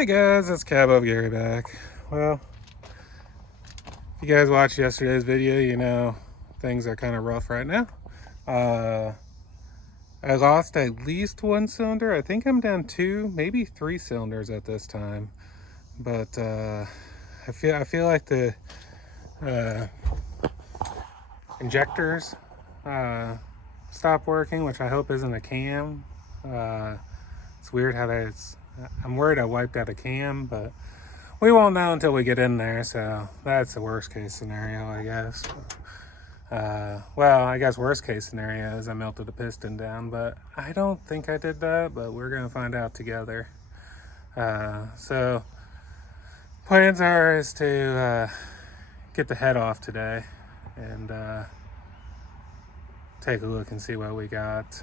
Hey guys, it's Cabover Gary back. Well, if you guys watched yesterday's video, you know things are kind of rough right now. I lost at least one cylinder. I think I'm down 2, maybe 3 cylinders at this time. But I feel like the injectors stopped working, which I hope isn't a cam. It's weird how I'm worried I wiped out a cam, but we won't know until we get in there, so that's the worst case scenario, I guess. Well, I guess worst case scenario is I melted the piston down, but I don't think I did that, but we're gonna find out together. So plans is to get the head off today and take a look and see what we got.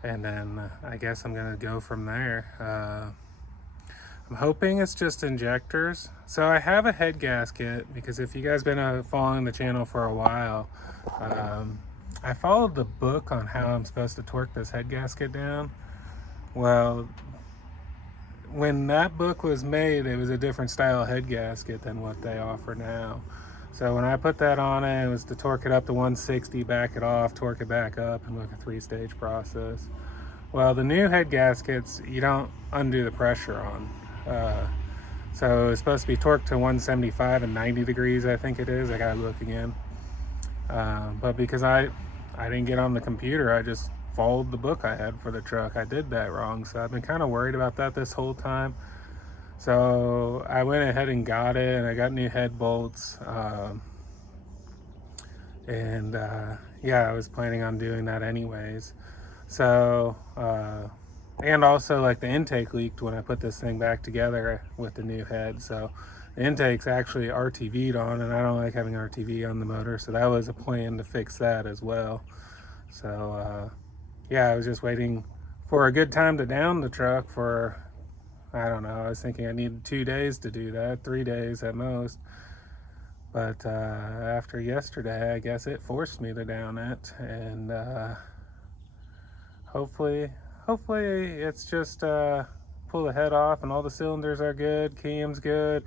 And then I guess I'm gonna go from there. I'm hoping it's just injectors. So I have a head gasket because if you guys been following the channel for a while, I followed the book on how I'm supposed to torque this head gasket down. Well, when that book was made, it was a different style head gasket than what they offer now. So when I put that on it was to torque it up to 160, back it off, torque it back up, and like a 3-stage process. Well, the new head gaskets, you don't undo the pressure on. So it's supposed to be torqued to 175 and 90 degrees, I think it is. I gotta look again. But because I didn't get on the computer, I just followed the book I had for the truck. I did that wrong, so I've been kind of worried about that this whole time. So I went ahead and got it, and I got new head bolts. Yeah, I was planning on doing that anyways. So, and also like the intake leaked when I put this thing back together with the new head. So the intake's actually RTV'd on, and I don't like having RTV on the motor. So that was a plan to fix that as well. So, yeah, I was just waiting for a good time to down the truck for, I don't know, I was thinking I needed 2 days to do that, 3 days at most. But after yesterday, I guess it forced me to down it, and hopefully it's just pull the head off and all the cylinders are good, cam's good,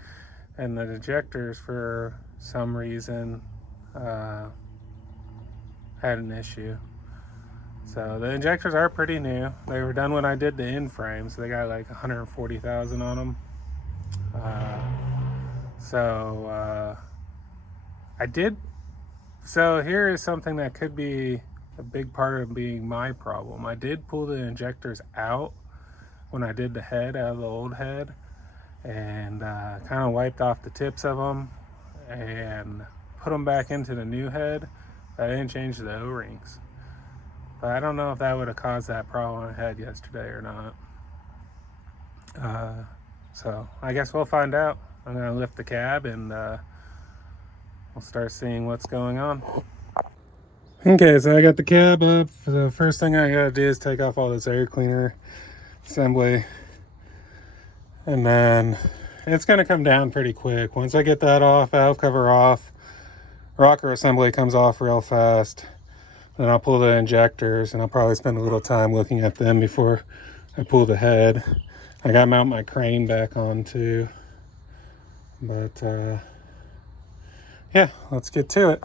and the ejectors for some reason had an issue. So the injectors are pretty new. They were done when I did the in-frame, so they got like 140,000 on them. So here is something that could be a big part of being my problem. I did pull the injectors out when I did the head out of the old head, and kind of wiped off the tips of them and put them back into the new head. I didn't change the O-rings. But I don't know if that would have caused that problem I had yesterday or not. So I guess we'll find out. I'm gonna lift the cab and we'll start seeing what's going on. Okay, so I got the cab up. The first thing I gotta do is take off all this air cleaner assembly. And then it's gonna come down pretty quick. Once I get that off, valve cover off, rocker assembly comes off real fast. Then I'll pull the injectors, and I'll probably spend a little time looking at them before I pull the head. I gotta mount my crane back on too. But yeah, let's get to it.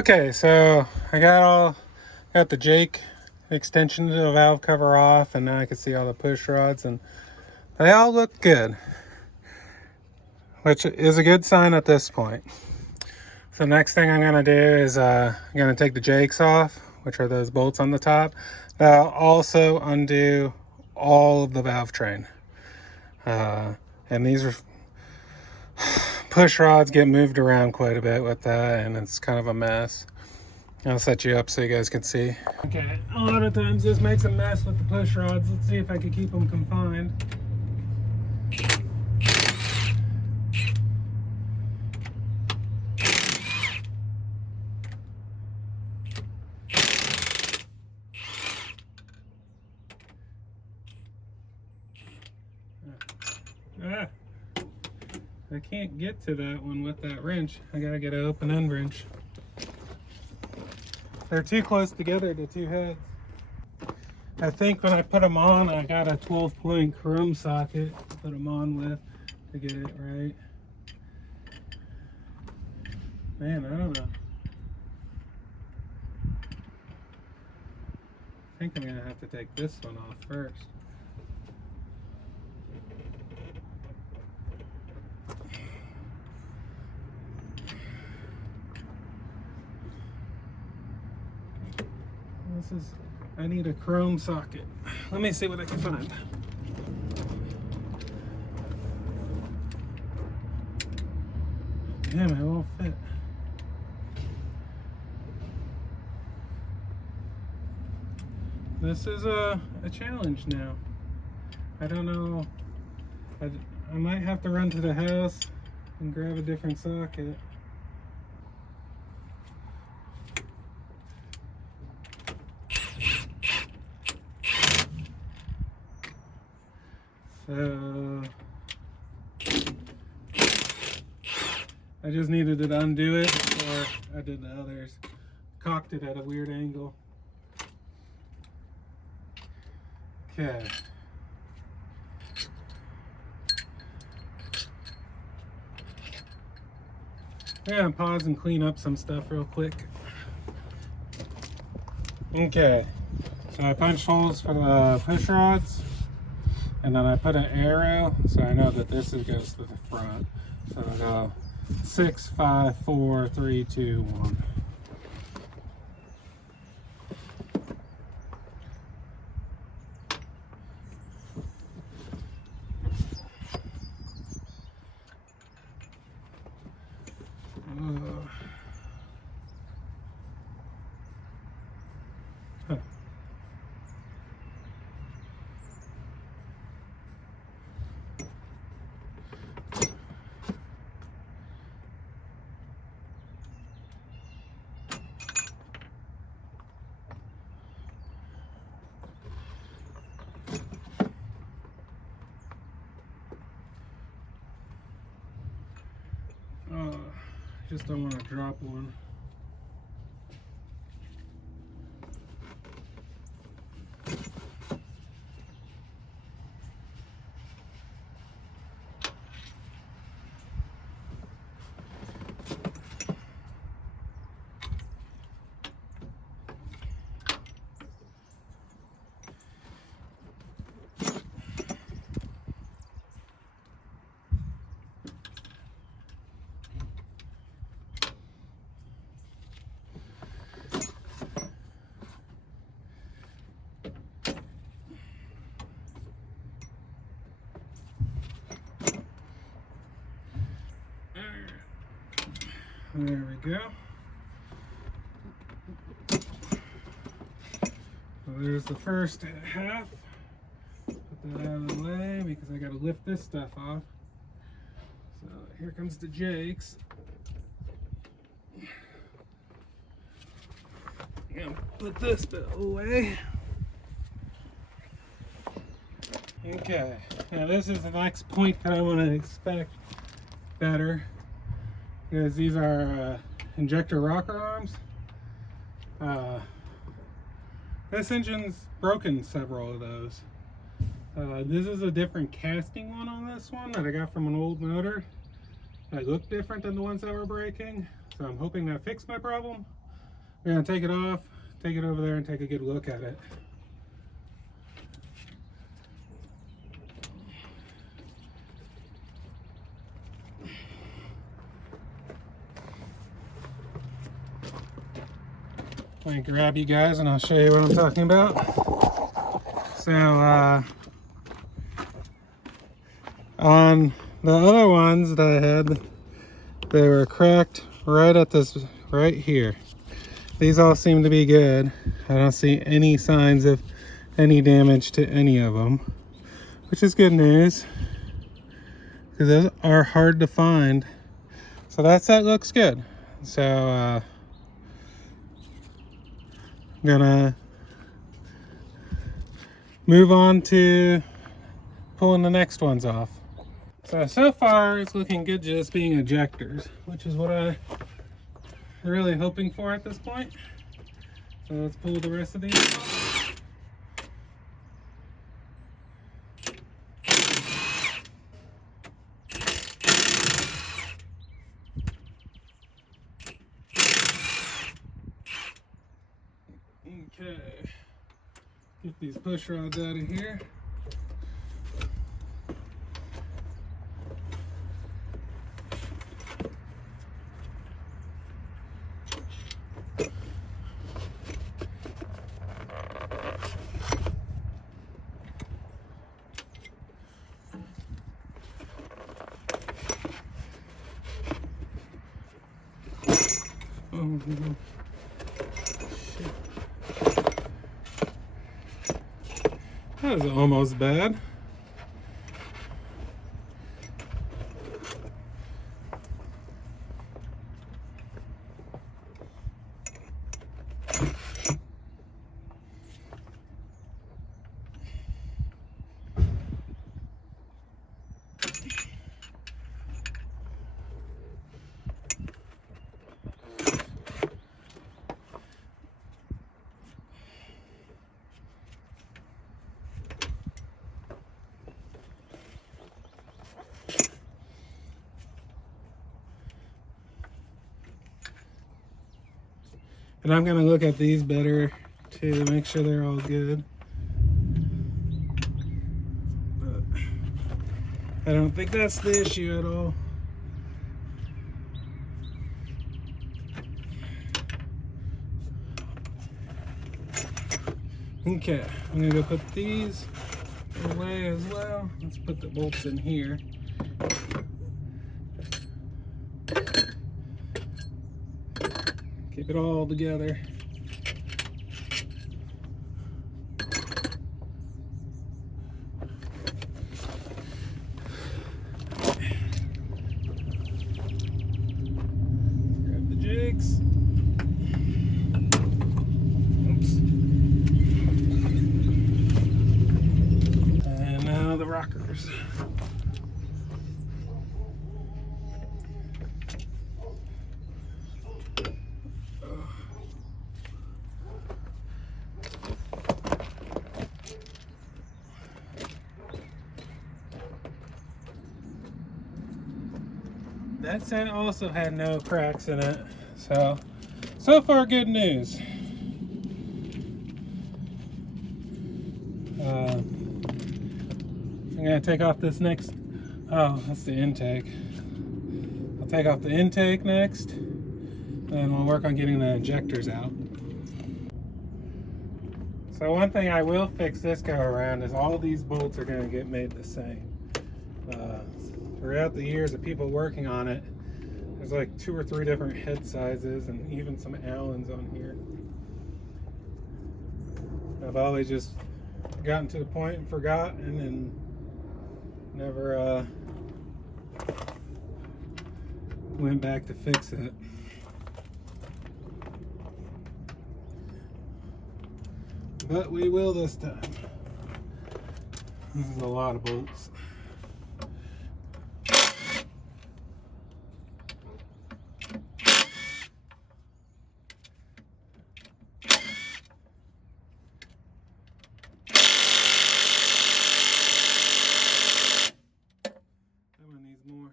Okay, so I got the Jake extension to the valve cover off, and now I can see all the push rods, and they all look good, which is a good sign at this point. So the next thing I'm gonna do is I'm gonna take the Jakes off, which are those bolts on the top. That'll also undo all of the valve train. And these are push rods get moved around quite a bit with that, and it's kind of a mess. I'll set you up so you guys can see. Okay, a lot of times this makes a mess with the push rods. Let's see if I can keep them confined. I can't get to that one with that wrench. I gotta get an open end wrench. They're too close together, the two heads. I think when I put them on, I got a 12-point chrome socket to put them on with to get it right. Man, I don't know. I think I'm gonna have to take this one off first. I need a chrome socket. Let me see what I can find. Damn, it won't fit. This is a challenge now. I don't know. I might have to run to the house and grab a different socket. So I just needed to undo it before I did the others. Cocked it at a weird angle. Okay. I'm gonna pause and clean up some stuff real quick. Okay, so I punched holes for the push rods, and then I put an arrow so I know that this goes to the front. So I go 6, 5, 4, 3, 2, 1. Just don't want to drop one. There we go. So there's the first half. Put that out of the way because I got to lift this stuff off. So here comes the Jakes. And put this bit away. Okay, now this is the next point that I want to expect better. Because these are injector rocker arms. This engine's broken several of those. This is a different casting one on this one that I got from an old motor. That looked different than the ones that were breaking. So I'm hoping that fixed my problem. We're gonna take it off, take it over there and take a good look at it. Let me grab you guys and I'll show you what I'm talking about. So on the other ones that I had, they were cracked right at this, right here. These all seem to be good. I don't see any signs of any damage to any of them, which is good news because those are hard to find. So that looks good. So I'm gonna move on to pulling the next ones off. So far it's looking good just being ejectors, which is what I'm really hoping for at this point. So let's pull the rest of these off. Okay, get these push rods out of here. Oh, shit. That was almost bad. And I'm gonna look at these better to make sure they're all good. But I don't think that's the issue at all. Okay, I'm gonna go put these away as well. Let's put the bolts in here. Keep it all together. Grab the jigs. Oops. And now the rockers. That set also had no cracks in it, so far good news. I'm gonna take off this next. Oh, that's the intake. I'll take off the intake next, and we'll work on getting the injectors out. So one thing I will fix this go around is all these bolts are going to get made the same. Throughout the years of people working on it, there's like 2 or 3 different head sizes and even some Allens on here. I've always just gotten to the point and forgotten and never went back to fix it. But we will this time. This is a lot of bolts. That one needs more.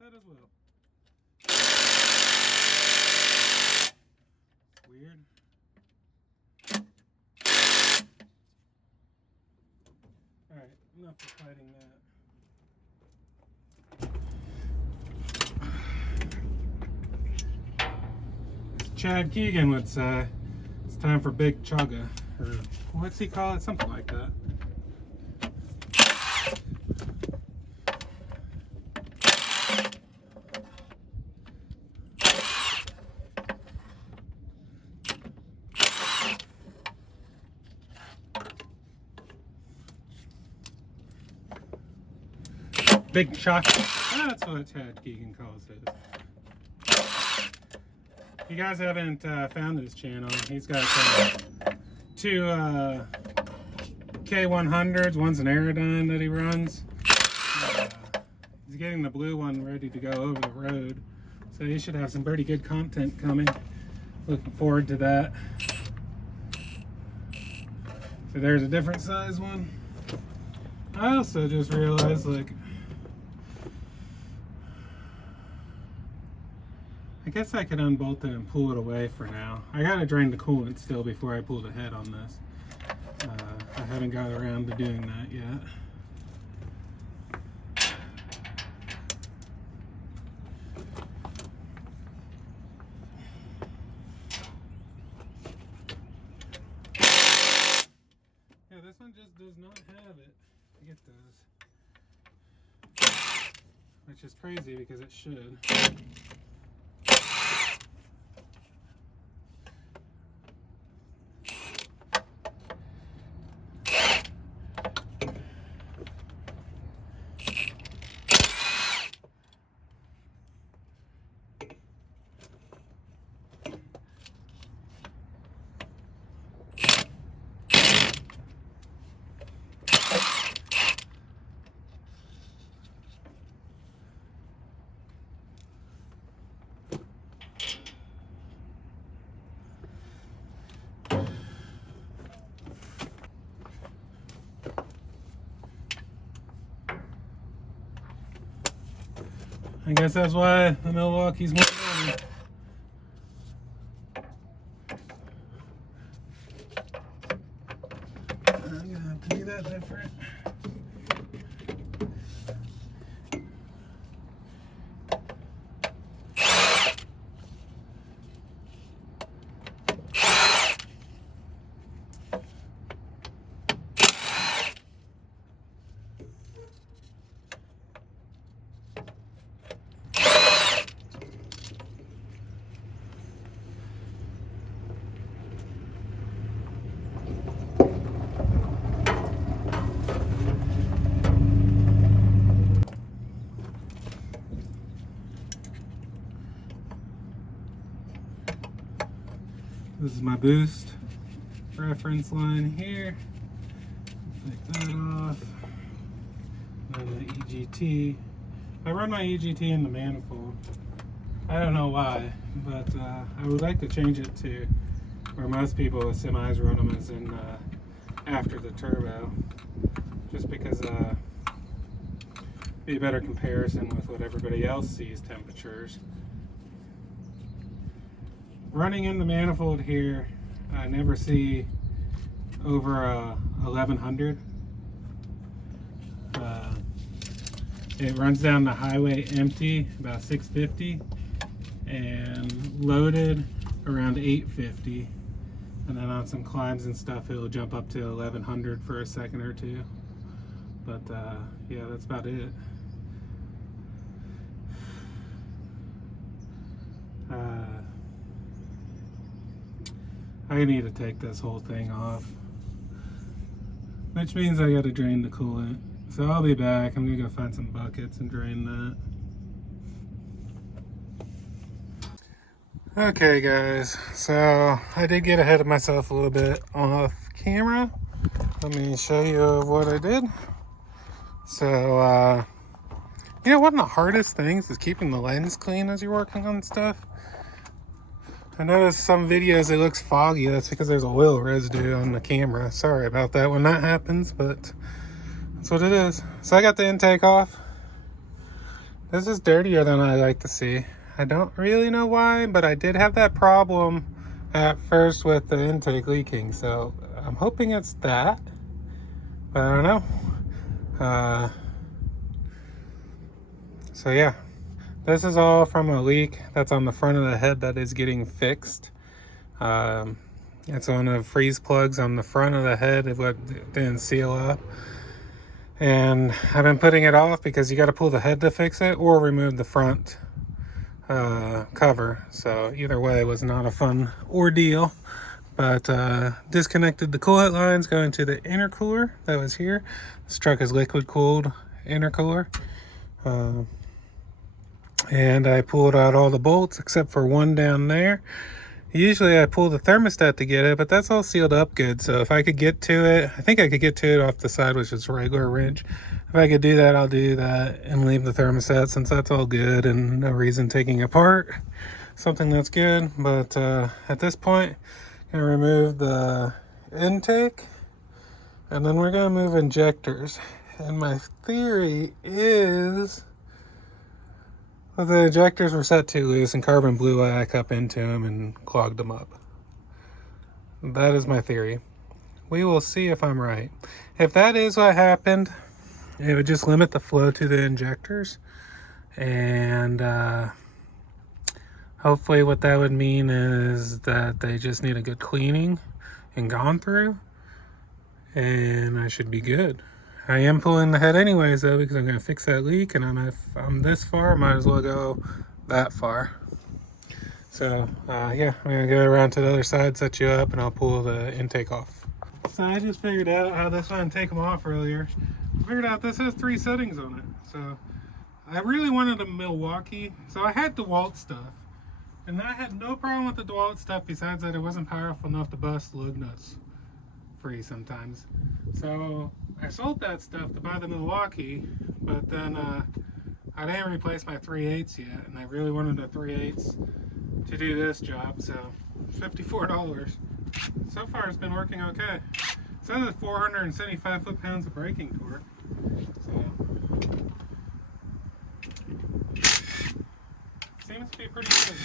That as well. for fighting that. As Chad Keegan would say, it's time for big chugga. Or what's he call it? Something like that. Big chocolate. That's what Chad Keegan calls his. If you guys haven't found his channel, he's got two K100s. One's an Aerodyne that he runs. He's getting the blue one ready to go over the road. So he should have some pretty good content coming. Looking forward to that. So there's a different size one. I also just realized, like, I guess I could unbolt it and pull it away for now. I gotta drain the coolant still before I pull the head on this. I haven't got around to doing that yet. Yeah, this one just does not have it. I get those. Which is crazy because it should. I guess that's why the Milwaukee's more money. I'm gonna have to do that different. This is my boost reference line here. Take that off. And the EGT. I run my EGT in the manifold. I don't know why, but I would like to change it to where most people with semis run them as in after the turbo. Just because be a better comparison with what everybody else sees temperatures. Running in the manifold here, I never see over 1100. It runs down the highway empty about 650 and loaded around 850, and then on some climbs and stuff it'll jump up to 1100 for a second or two. But yeah, that's about it. I need to take this whole thing off, which means I gotta drain the coolant. So I'll be back. I'm gonna go find some buckets and drain that. Okay guys, so I did get ahead of myself a little bit off camera. Let me show you what I did. So you know, one of the hardest things is keeping the lens clean as you're working on stuff. I noticed some videos it looks foggy. That's because there's oil residue on the camera. Sorry about that when that happens, but that's what it is. So I got the intake off. This is dirtier than I like to see. I don't really know why, but I did have that problem at first with the intake leaking. So I'm hoping it's that, but I don't know. So yeah, this is all from a leak that's on the front of the head that is getting fixed. It's one of the freeze plugs on the front of the head. It didn't seal up. And I've been putting it off because you got to pull the head to fix it or remove the front cover. So either way, it was not a fun ordeal. But disconnected the coolant lines going to the intercooler that was here. This truck is liquid cooled intercooler. And I pulled out all the bolts except for one down there. Usually I pull the thermostat to get it, but that's all sealed up good. So if I could get to it, I think I could get to it off the side, which is a regular wrench. If I could do that, I'll do that and leave the thermostat since that's all good and no reason taking apart something that's good. But at this point, I'm gonna remove the intake and then we're gonna move injectors. And my theory is that the injectors were set too loose and carbon blew back up into them and clogged them up. That is my theory. We will see if I'm right. If that is what happened, it would just limit the flow to the injectors. And hopefully what that would mean is that they just need a good cleaning and gone through. And I should be good. I am pulling the head anyways though because I'm going to fix that leak, and if I'm this far, I might as well go that far. So yeah, I'm going to go around to the other side, set you up, and I'll pull the intake off. So I just figured out how this one take them off earlier. I figured out this has 3 settings on it. So I really wanted a Milwaukee, so I had DeWalt stuff. And I had no problem with the DeWalt stuff besides that it wasn't powerful enough to bust lug nuts free sometimes. So I sold that stuff to buy the Milwaukee, but then I didn't replace my 3/8 yet, and I really wanted a 3/8 to do this job, so $54. So far it's been working okay. It says it's 475 foot-pounds of braking torque, so seems to be pretty good.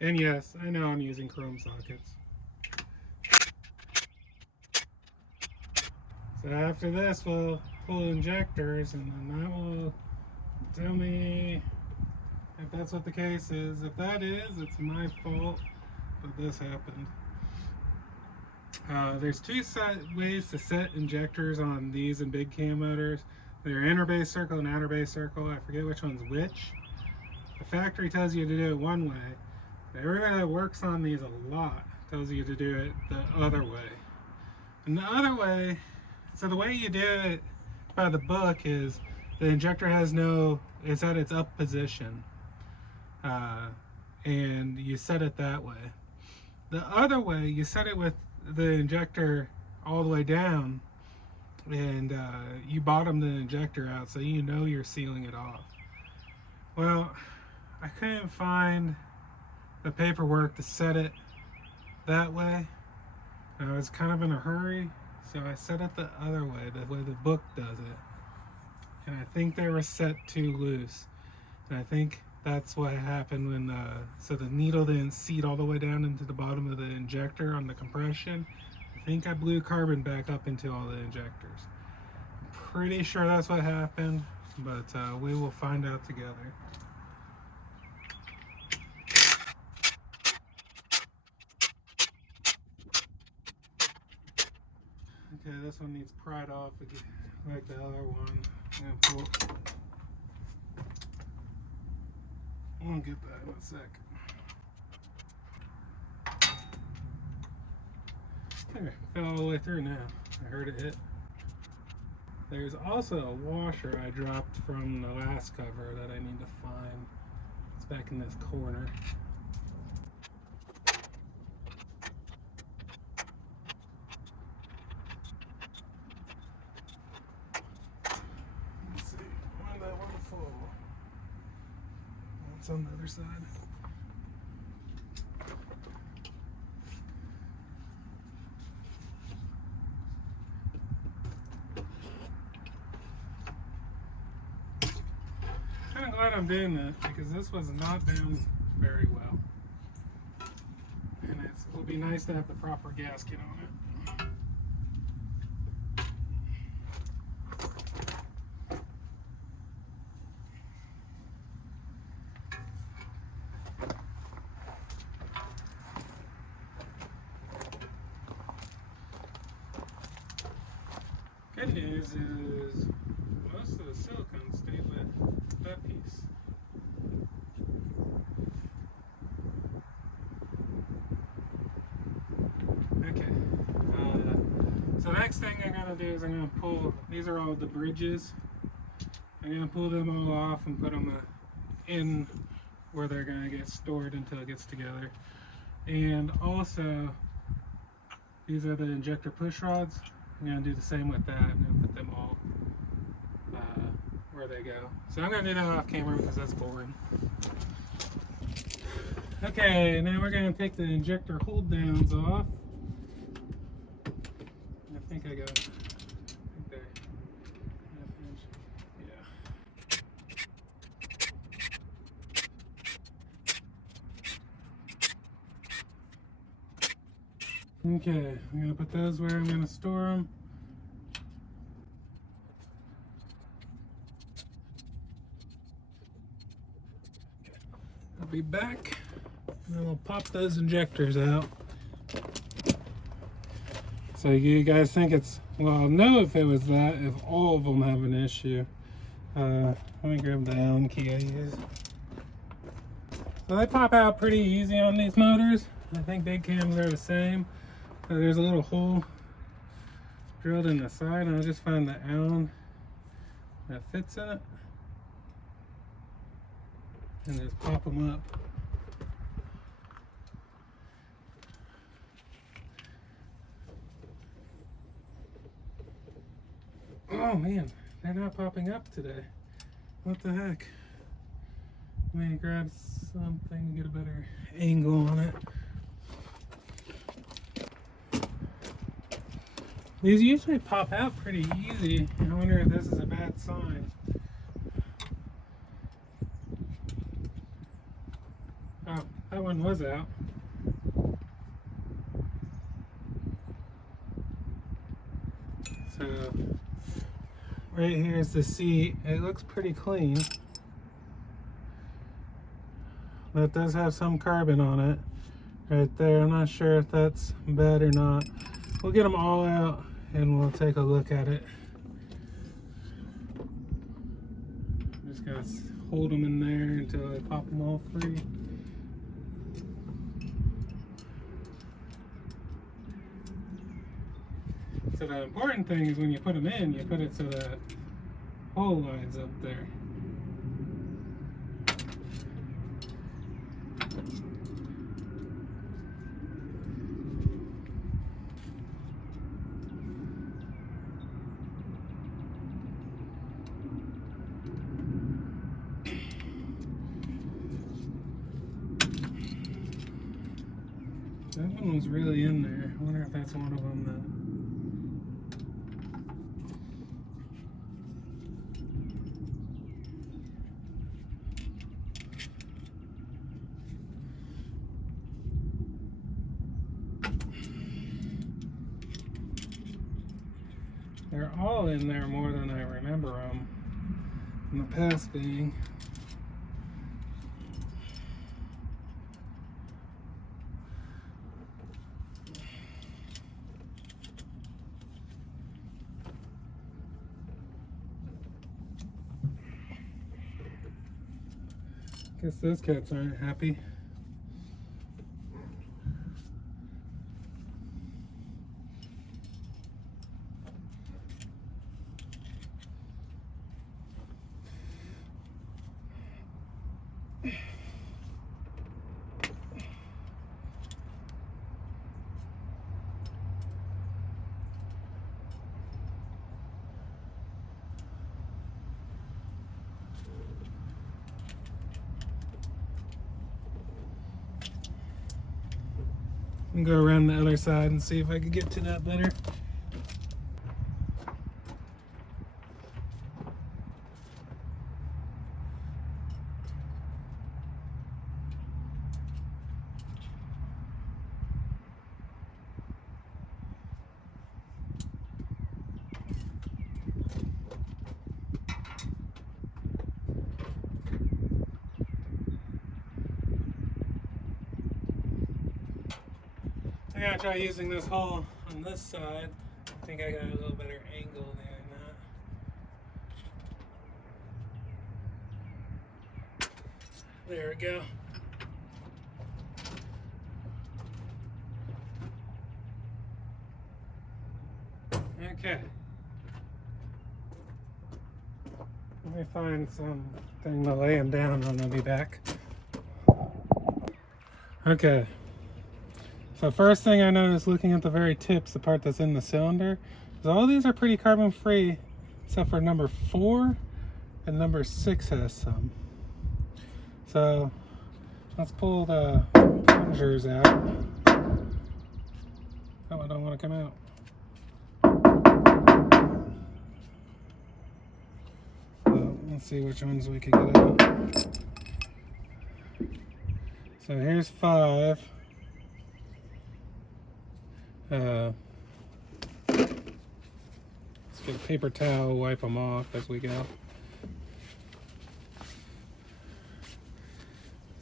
And yes, I know I'm using chrome sockets. So after this, we'll pull injectors, and then that will tell me if that's what the case is. If that is, it's my fault that this happened. There's 2 ways to set injectors on these and big cam motors. They're inner base circle and outer base circle. I forget which one's which. The factory tells you to do it one way. Everybody that works on these a lot tells you to do it the other way. And the other way, so the way you do it by the book is the injector has it's at its up position. And you set it that way. The other way, you set it with the injector all the way down, and you bottom the injector out so you know you're sealing it off. Well, I couldn't find the paperwork to set it that way. I was kind of in a hurry, so I set it the other way, the way the book does it. And I think they were set too loose. And I think that's what happened when, so the needle didn't seat all the way down into the bottom of the injector on the compression. I think I blew carbon back up into all the injectors. I'm pretty sure that's what happened, but we will find out together. Okay, this one needs pried off again, like the other one. I'll get that in a sec. Okay, fell all the way through now. I heard it hit. There's also a washer I dropped from the last cover that I need to find. It's back in this corner. Let's see, when that one fall? It's on the other side. Kind of glad I'm doing this because this was not down very well, and it's would be nice to have the proper gasket on it. Good news is most of the silicone stayed with that piece. Okay. So next thing I'm going to do is I'm going to pull, these are all the bridges. I'm going to pull them all off and put them in where they're going to get stored until it gets together. And also, these are the injector push rods. I'm going to do the same with that. I'm going to put them all where they go. So I'm going to do that off camera because that's boring. Okay, now we're going to take the injector hold downs off. I think I got it right there. Yeah. Okay, I'm going to put those where I'm going to store them. I'll be back and then we'll pop those injectors out. So you guys think it's, well, I'll know if it was that, if all of them have an issue. Let me grab the Allen key I use. So they pop out pretty easy on these motors. I think big cams are the same. So there's a little hole drilled in the side, and I'll just find the Allen that fits in it. And just pop them up. Oh man, they're not popping up today. What the heck? Let me grab something to get a better angle on it. These usually pop out pretty easy. I wonder if this is a bad sign. Oh, that one was out. So, right here is the seat. It looks pretty clean. That does have some carbon on it right there. I'm not sure if that's bad or not. We'll get them all out and we'll take a look at it. Just gotta hold them in there until I pop them all free. So the important thing is when you put them in, you put it so that hole lines up there. That one was really in there. I wonder if that's one of them that... They're all in there more than I remember them in the past being. Guess those cats aren't happy. And go around the other side and see if I can get to that better. gonna try using this hole on this side. I think I got a little better angle doing that. There we go. Okay. Let me find something to lay him down and I'll be back. Okay. So first thing I noticed looking at the very tips, the part that's in the cylinder, is all these are pretty carbon free except for number 4 and number 6 has some. So let's pull the plungers out. Oh, I don't want to come out. So let's see which ones we can get out. So here's 5. Let's get a paper towel, wipe them off as we go.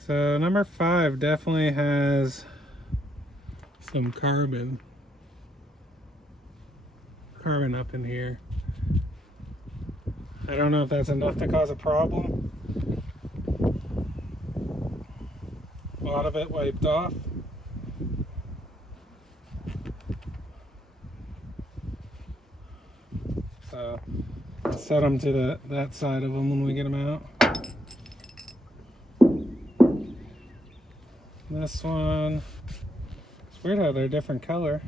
So number 5 definitely has some carbon up in here. I don't know if that's enough to cause a problem. A lot of it wiped off. So I'll set them to that side of them when we get them out. This one, it's weird how they're a different color.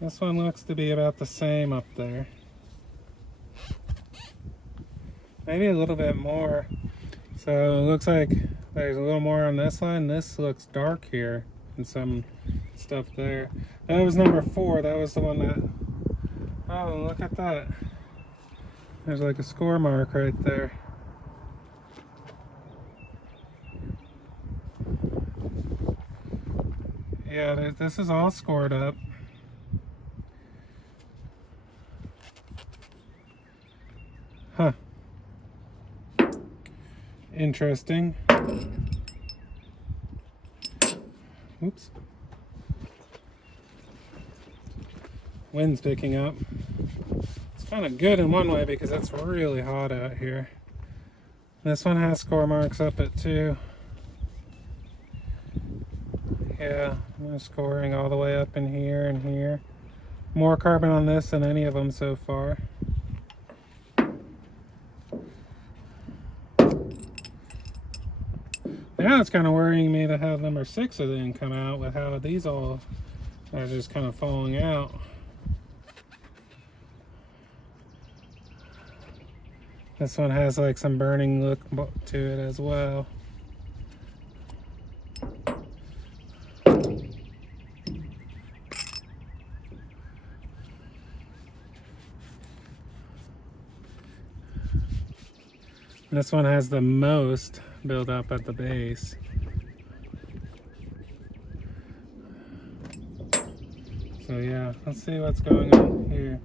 This one looks to be about the same up there. Maybe a little bit more. So it looks like there's a little more on this line. This looks dark here and some stuff there. That was number 4. That was the one that, oh, look at that. There's like a score mark right there. Yeah, this is all scored up. Huh. Interesting. Oops. Wind's picking up. It's kind of good in one way because it's really hot out here. This one has score marks up it too. Yeah, I'm scoring all the way up in here and here. More carbon on this than any of them so far. Now it's kind of worrying me to have number 6 didn't come out with how these all are just kind of falling out. This one has like some burning look to it as well. This one has the most build up at the base. So yeah, let's see what's going on here.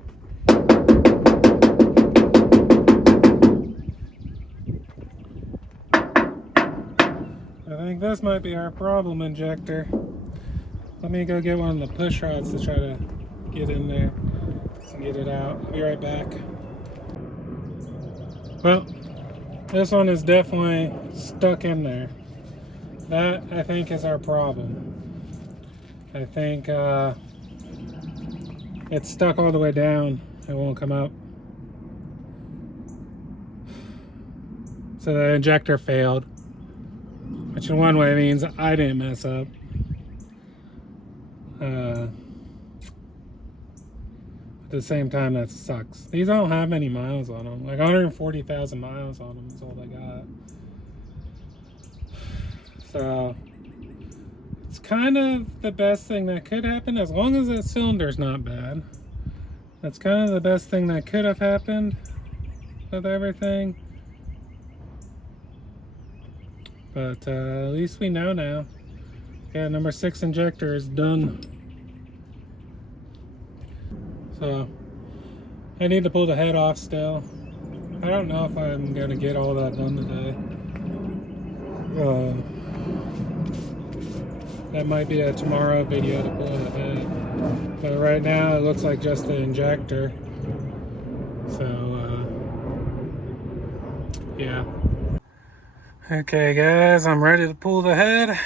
I think this might be our problem injector. Let me go get one of the push rods to try to get in there and get it out. I'll be right back. Well, this one is definitely stuck in there. That, I think, is our problem. I think it's stuck all the way down. It won't come up. So the injector failed, which in one way means I didn't mess up. At the same time, that sucks. These don't have many miles on them. Like 140,000 miles on them is all they got. So it's kind of the best thing that could happen, as long as the cylinder's not bad. That's kind of the best thing that could have happened with everything. But at least we know now. Yeah, number 6 injector is done. So I need to pull the head off still. I don't know if I'm gonna get all that done today. That might be a tomorrow video to pull the head. But right now it looks like just the injector. So, yeah. Okay guys, I'm ready to pull the head.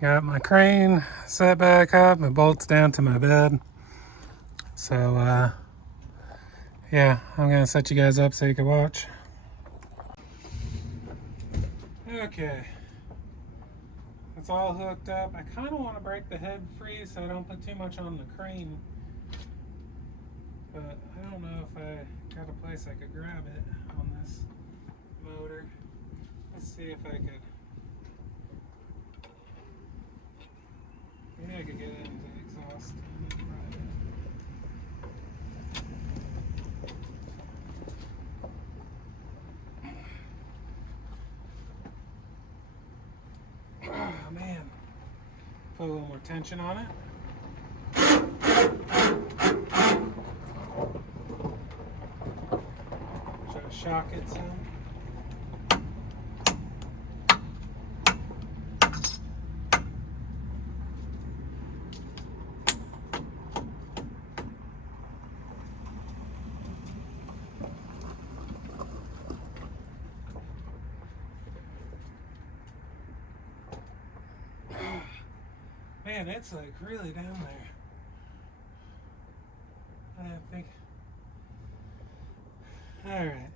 Got my crane set back up, my bolts down to my bed. So, yeah, I'm gonna set you guys up so you can watch. Okay. It's all hooked up. I kind of want to break the head free so I don't put too much on the crane. But I don't know if I got a place I could grab it on this motor. Let's see if I could. Maybe I could get it into the exhaust. Oh man. Put a little more tension on it. Try to shock it some. Man, it's like really down there. I don't think. Alright.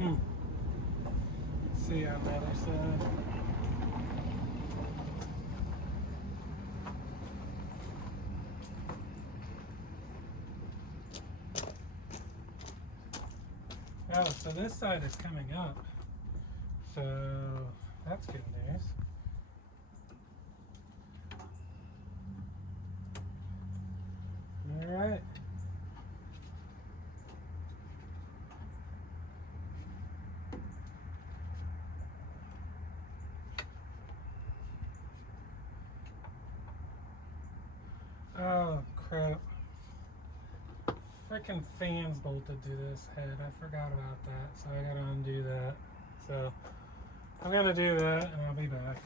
Let's see on the other side. Oh, so this side is coming up. So that's good news. All right. Oh crap. Freaking fans bolted to this head. I forgot about that, so I gotta undo that. So I'm gonna do that and I'll be back.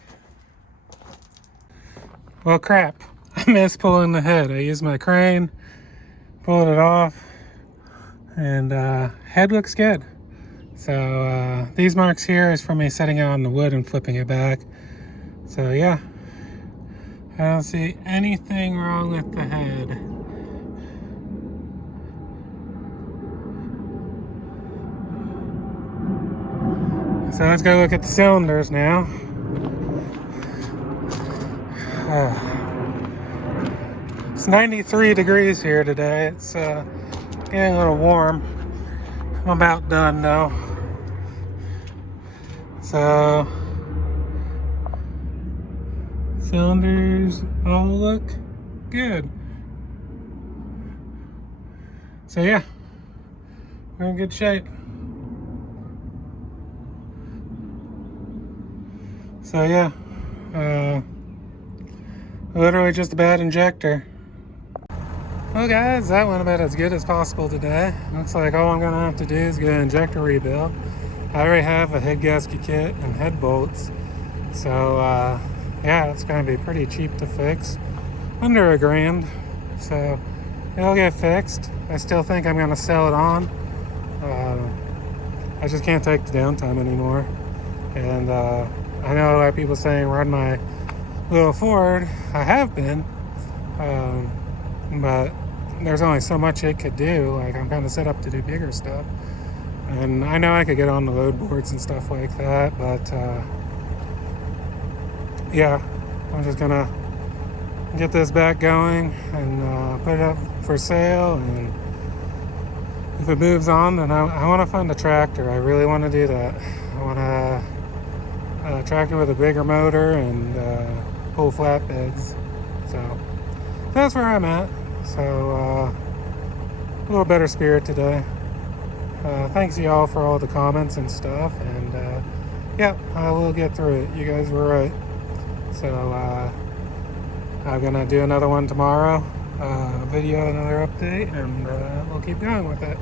Well crap. I missed pulling the head. I used my crane, pulled it off, and head looks good. So these marks here is from me setting it on the wood and flipping it back. So yeah, I don't see anything wrong with the head. So let's go look at the cylinders now. It's 93 degrees here today. It's getting a little warm. I'm about done though. So cylinders all look good. So yeah, we're in good shape. So yeah, literally just a bad injector. Well guys, that went about as good as possible today. Looks like all I'm gonna have to do is get an injector rebuild. I already have a head gasket kit and head bolts. So yeah, it's gonna be pretty cheap to fix. Under $1,000. So it'll get fixed. I still think I'm gonna sell it on. I just can't take the downtime anymore. And I know a lot of people saying run my little Ford. I have been. But there's only so much it could do. Like, I'm kind of set up to do bigger stuff, and I know I could get on the load boards and stuff like that, but yeah, I'm just gonna get this back going and put it up for sale, and if it moves on, then I want to fund a tractor. I really want to do that. I want a tractor with a bigger motor and pull flatbeds. So that's where I'm at. So a little better spirit today. Thanks to y'all for all the comments and stuff, and yeah, I will get through it. You guys were right. So I'm gonna do another one tomorrow, video, another update, and we'll keep going with it.